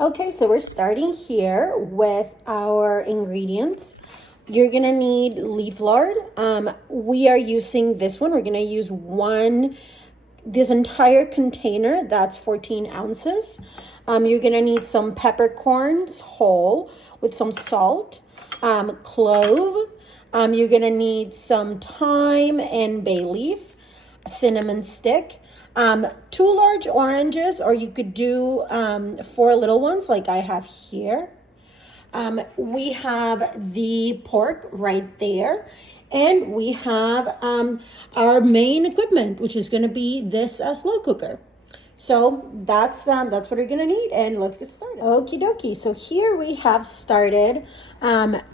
Okay, so we're starting here with our ingredients. You're gonna need leaf lard. We are using this one. We're gonna use this entire container, that's 14 ounces. You're gonna need some peppercorns whole with some salt, clove. You're gonna need some thyme and bay leaf, a cinnamon stick, two large oranges, or you could do four little ones like I have here. We have the pork right there. And we have our main equipment, which is going to be this slow cooker. So that's what you're going to need, and let's get started. Okie dokie. So here we have started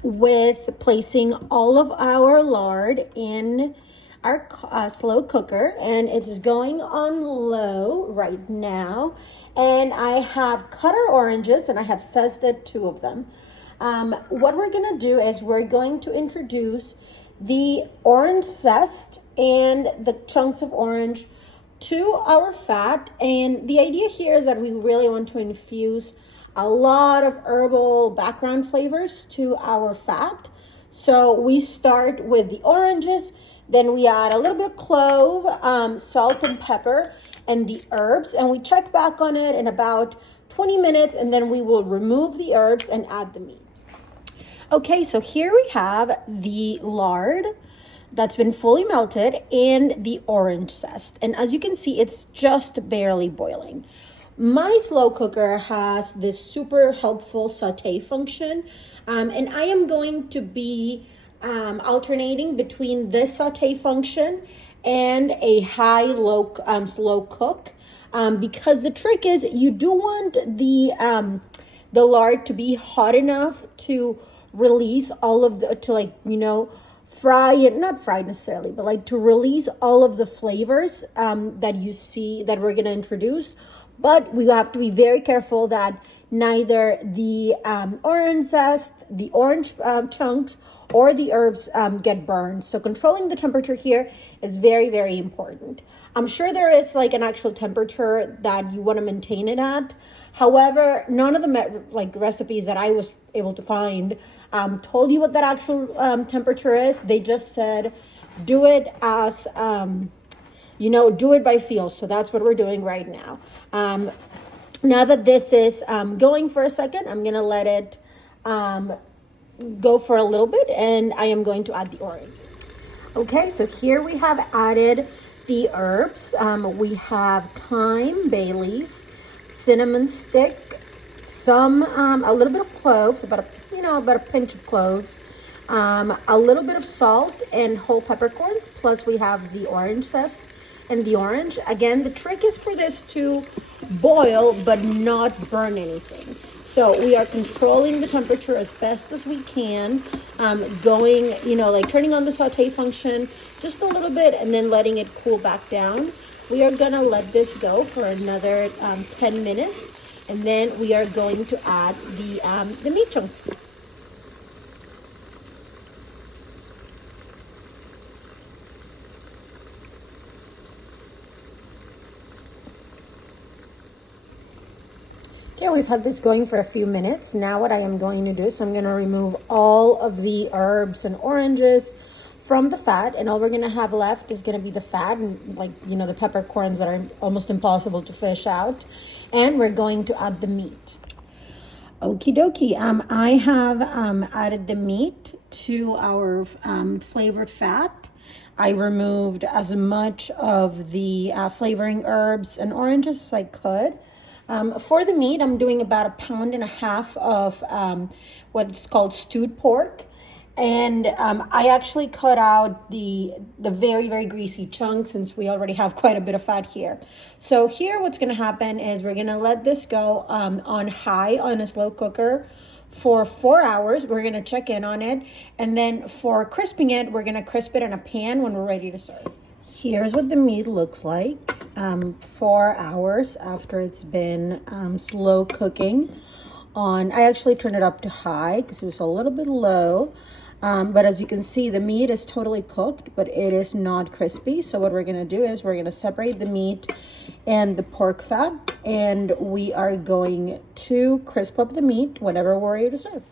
with placing all of our lard in our slow cooker, and it's going on low right now. And I have cut our oranges, and I have zested 2 of them. What we're going to do is we're going to introduce the orange zest and the chunks of orange to our fat. And the idea here is that we really want to infuse a lot of herbal background flavors to our fat. So we start with the oranges, then we add a little bit of clove, salt and pepper, and the herbs, and we check back on it in about 20 minutes, and then we will remove the herbs and add the meat. Okay, so here we have the lard that's been fully melted and the orange zest. And as you can see, it's just barely boiling. My slow cooker has this super helpful saute function. And I am going to be alternating between this saute function and a high-low slow cook. Because the trick is you do want the lard to be hot enough to release all of the, fry it, not fry necessarily, but like to release all of the flavors that you see that we're going to introduce. But we have to be very careful that neither the orange zest, the orange chunks, or the herbs get burned. So controlling the temperature here is very, very important. I'm sure there is like an actual temperature that you want to maintain it at. However, none of the recipes that I was able to find told you what that actual temperature is. They just said, do it as, do it by feel. So that's what we're doing right now. Now that this is going for a second, I'm going to let it go for a little bit, and I am going to add the orange. Okay, so here we have added the herbs. We have thyme, bay leaf, cinnamon stick, a little bit of cloves, about a pinch of cloves, a little bit of salt and whole peppercorns, plus we have the orange zest and the orange. Again, the trick is for this to boil but not burn anything. So we are controlling the temperature as best as we can, going, turning on the saute function just a little bit and then letting it cool back down. We are gonna let this go for another 10 minutes. And then we are going to add the meat chunks. Okay, we've had this going for a few minutes. Now what I am going to do is I'm going to remove all of the herbs and oranges from the fat, and all we're going to have left is going to be the fat and the peppercorns that are almost impossible to fish out. And we're going to add the meat. Okie dokie. I have added the meat to our flavored fat. I removed as much of the flavoring herbs and oranges as I could. For the meat, I'm doing about 1.5 pounds of what's called stewed pork. And I actually cut out the very, very greasy chunks since we already have quite a bit of fat here. So here what's going to happen is we're going to let this go on high on a slow cooker for 4 hours. We're going to check in on it. And then for crisping it, we're going to crisp it in a pan when we're ready to serve. Here's what the meat looks like 4 hours after it's been slow cooking on. I actually turned it up to high because it was a little bit low. But as you can see, the meat is totally cooked, but it is not crispy. So what we're going to do is we're going to separate the meat and the pork fat, and we are going to crisp up the meat whenever we're ready to serve.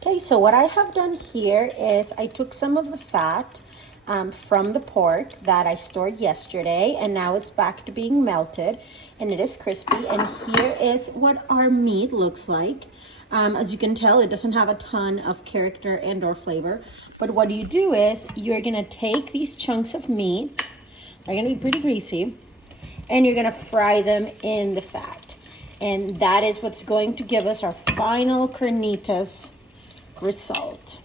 Okay, so what I have done here is I took some of the fat from the pork that I stored yesterday, and now it's back to being melted, and it is crispy. And here is what our meat looks like. As you can tell, it doesn't have a ton of character and or flavor, but what you do is you're gonna take these chunks of meat, they're gonna be pretty greasy, and you're gonna fry them in the fat. And that is what's going to give us our final carnitas result.